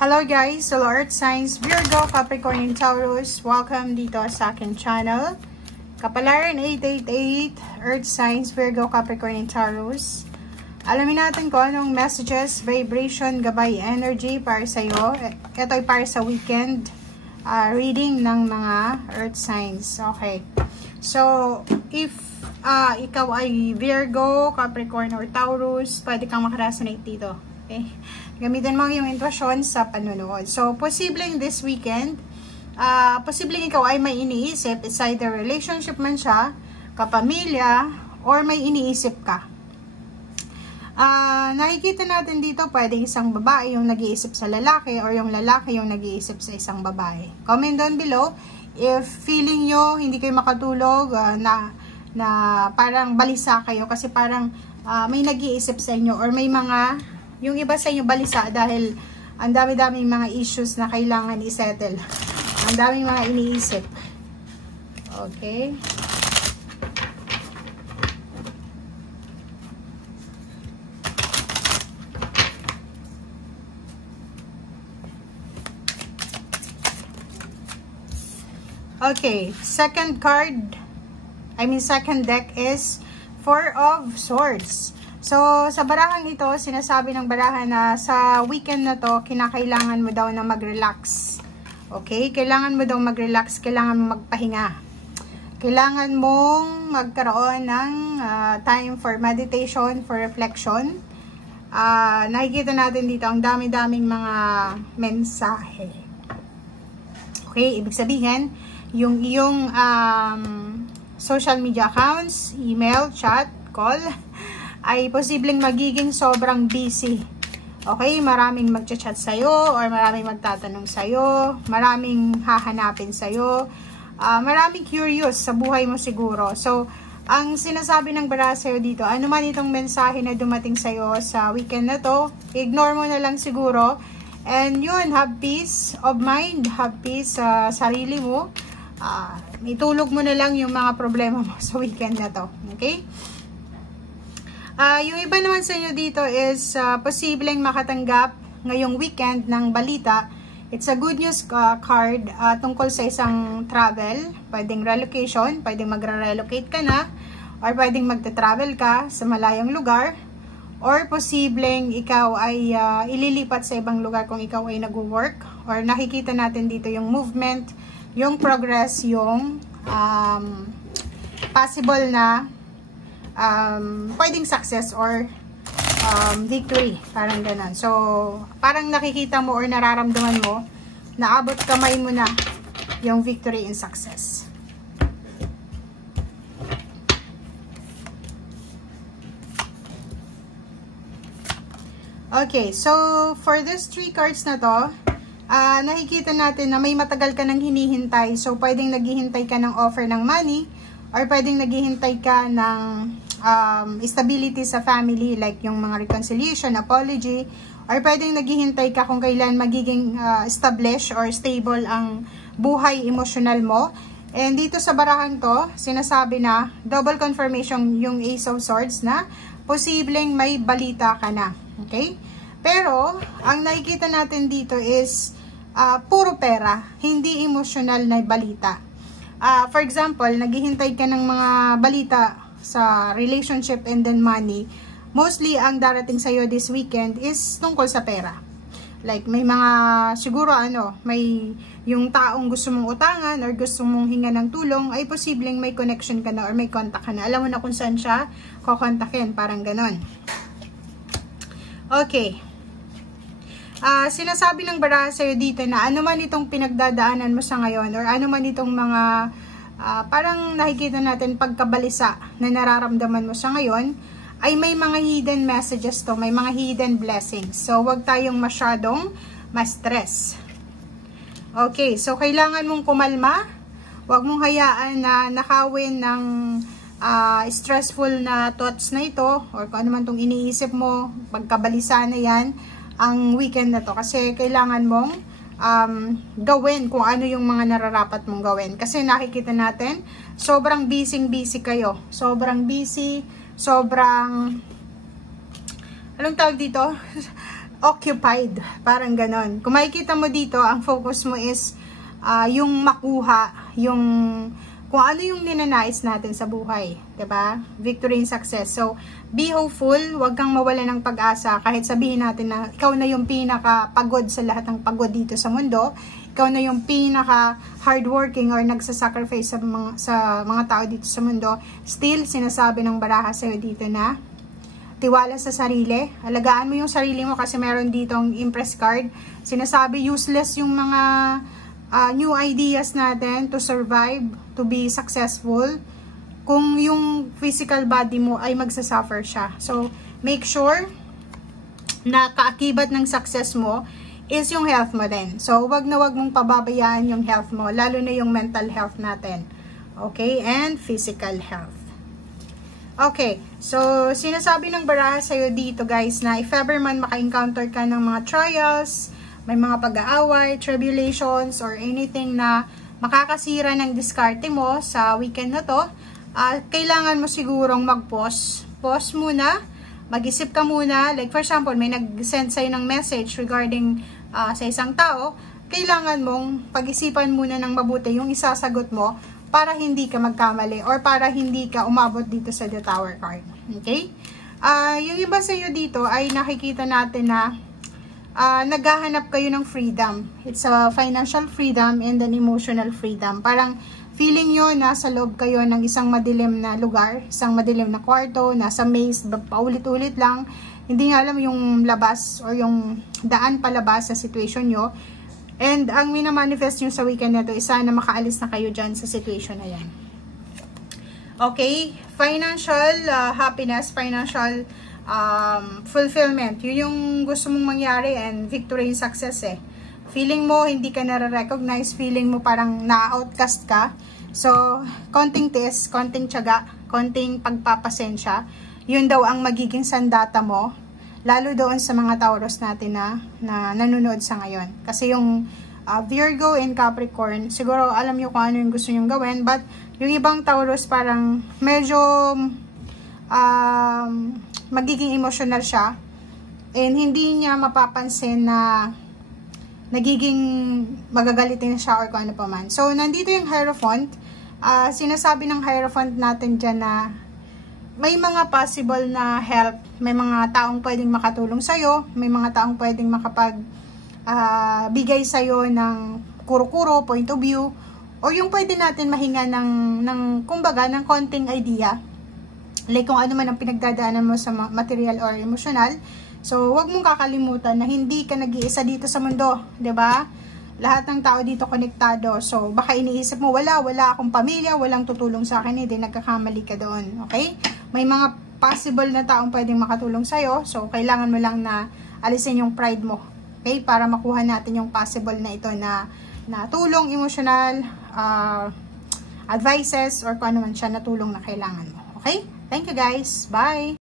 Hello guys, hello Earth Signs, Virgo, Capricorn, and Taurus. Welcome dito sa aking channel. Kapalaran 888, Earth Signs, Virgo, Capricorn, and Taurus. Alamin natin kung anong messages, vibration, gabay, energy para sa iyo. Ito ay para sa weekend reading ng mga Earth Signs. Okay. So, if ikaw ay Virgo, Capricorn, or Taurus, pwede kang makaresonate dito. Okay? Gamitin mo yung intuition sa panunood. So, posibleng this weekend, posibleng ikaw ay may iniisip. It's either relationship man siya, kapamilya, or may iniisip ka. Nakikita natin dito, pwedeng isang babae yung nag-iisip sa lalaki, or yung lalaki yung nag-iisip sa isang babae. Comment down below if feeling nyo hindi kayo makatulog, na parang balisa kayo, kasi parang may nag-iisip sa inyo, or may mga yung iba sa inyo balisa dahil ang dami-daming mga issues na kailangan i-settle. Ang daming mga iniisip. Okay. Okay, second deck is Four of Swords. So, sa barahang ito, sinasabi ng barahan na sa weekend na to, kinakailangan mo daw na mag-relax. Okay? Kailangan mo daw mag-relax, kailangan mo magpahinga. Kailangan mong magkaroon ng time for meditation, for reflection. Nakikita natin dito ang dami-daming mga mensahe. Okay? Ibig sabihin, yung iyong social media accounts, email, chat, call, ay posibleng magiging sobrang busy. Okay? Maraming magchat-chat sa'yo, or maraming magtatanong sa'yo, maraming hahanapin sa'yo, maraming curious sa buhay mo siguro. So, ang sinasabi ng bara sa'yo dito, ano man itong mensahe na dumating sa'yo sa weekend na to, ignore mo na lang siguro. And yun, have peace of mind, have peace sa sarili mo. Itulog mo na lang yung mga problema mo sa weekend na to. Okay? Yung iba naman sa inyo dito is posibleng makatanggap ngayong weekend ng balita. It's a good news card tungkol sa isang travel. Pwedeng relocation, pwedeng magre-relocate ka na, or pwedeng magta-travel ka sa malayong lugar, or posibleng ikaw ay ililipat sa ibang lugar kung ikaw ay nag-work, or nakikita natin dito yung movement, yung progress, yung possible na pwedeng success or victory, parang ganun. So, parang nakikita mo or nararamdaman mo, naabot kamay mo na yung victory and success. Okay, so for this 3 cards na to, nakikita natin na may matagal ka nang hinihintay. So, pwedeng naghihintay ka ng offer ng money, or pwedeng naghihintay ka ng stability sa family, like yung mga reconciliation, apology, or pwedeng naghihintay ka kung kailan magiging established or stable ang buhay emotional mo. And dito sa barahan to, sinasabi na double confirmation yung Ace of Swords na posibleng may balita ka na. Okay? Pero, ang nakikita natin dito is puro pera, hindi emotional na balita. For example, naghihintay ka ng mga balita sa relationship and then money. Mostly, ang darating sa'yo this weekend is tungkol sa pera. Like, may mga, siguro may yung taong gusto mong utangan or gusto mong hinga ng tulong, ay posibleng may connection ka na or may contact ka na. Alam mo na kung saan siya kukontakin, parang ganon. Okay. Sinasabi ng baraha sa'yo dito na ano man itong pinagdadaanan mo sa ngayon, or ano man itong mga parang nakikita natin pagkabalisa na nararamdaman mo sa ngayon, ay may mga hidden messages to, may mga hidden blessings. So, wag tayong masyadong ma-stress. Okay, so kailangan mong kumalma, wag mong hayaan na nakawin ng stressful na thoughts na ito, or kung ano man itong iniisip mo, pagkabalisa na yan, ang weekend na to. Kasi kailangan mong gawin kung ano yung mga nararapat mong gawin. Kasi nakikita natin, sobrang busy kayo. Sobrang busy, sobrang, anong tawag dito? occupied. Parang ganon. Kung makikita mo dito, ang focus mo is yung makuha, yung kung ano yung ninanais natin sa buhay. 'Di ba? Victory and success. So, be hopeful. Huwag kang mawala ng pag-asa kahit sabihin natin na ikaw na yung pinaka-pagod sa lahat ng pagod dito sa mundo. Ikaw na yung pinaka-hardworking or nagsasacrifice sa mga tao dito sa mundo. Still, sinasabi ng baraha sa'yo dito na tiwala sa sarili. Alagaan mo yung sarili mo kasi meron ditong impress card. Sinasabi useless yung mga new ideas natin to survive, to be successful, kung yung physical body mo ay magsasuffer siya. So, make sure na kaakibat ng success mo is yung health mo din. So, wag na wag mong pababayaan yung health mo, lalo na yung mental health natin. Okay? And physical health. Okay. So, sinasabi ng baraha sa'yo dito, guys, na if ever man maka-encounter ka ng mga trials, may mga pag-aaway, tribulations, or anything na makakasira ng diskarte mo sa weekend na to, kailangan mo sigurong mag-pause. Pause muna, mag-isip ka muna. Like for example, may nag-send sa'yo ng message regarding sa isang tao, kailangan mong pag-isipan muna ng mabuti yung isasagot mo para hindi ka magkamali or para hindi ka umabot dito sa The Tower card. Okay? Yung iba sa'yo dito ay nakikita natin na naghahanap kayo ng freedom. It's a financial freedom and an emotional freedom. Parang feeling nyo nasa loob kayo ng isang madilim na lugar, isang madilim na kwarto, nasa maze, paulit-ulit lang. Hindi nga alam yung labas or yung daan palabas sa situation nyo. And ang minamanifest nyo sa weekend na to is sana makaalis na kayo dyan sa situation na yan. Okay? Financial happiness, financial fulfillment. Yun yung gusto mong mangyari and victory and success eh. Feeling mo hindi ka nare-recognize, feeling mo parang na-outcast ka. So, konting tiis, konting tiyaga, konting pagpapasensya, yun daw ang magiging sandata mo, lalo doon sa mga Taurus natin na nanonood sa ngayon. Kasi yung Virgo and Capricorn, siguro alam nyo kung ano yung gusto nyong gawin, but yung ibang Taurus parang medyo magiging emotional siya and hindi niya mapapansin na nagiging magagalitin siya or kung ano pa man. So, nandito yung Hierophant. Sinasabi ng Hierophant natin dyan na may mga possible na help. May mga taong pwedeng makatulong sa'yo. May mga taong pwedeng bigay sa'yo ng kuro-kuro, point of view. O yung pwede natin mahinga kumbaga, ng konting idea. Like kung ano man ang pinagdadaanan mo sa material or emotional. So, wag mong kakalimutan na hindi ka nag-iisa dito sa mundo, 'di ba? Lahat ng tao dito konektado. So, baka iniisip mo, wala akong pamilya, walang tutulong sa akin, hindi nagkakamali ka doon, okay? May mga possible na taong pwedeng makatulong sa'yo. So, kailangan mo lang na alisin yung pride mo, okay? Para makuha natin yung possible na ito na tulong emotional, advices, or kung ano man siya na tulong na kailangan mo, okay? Thank you guys. Bye!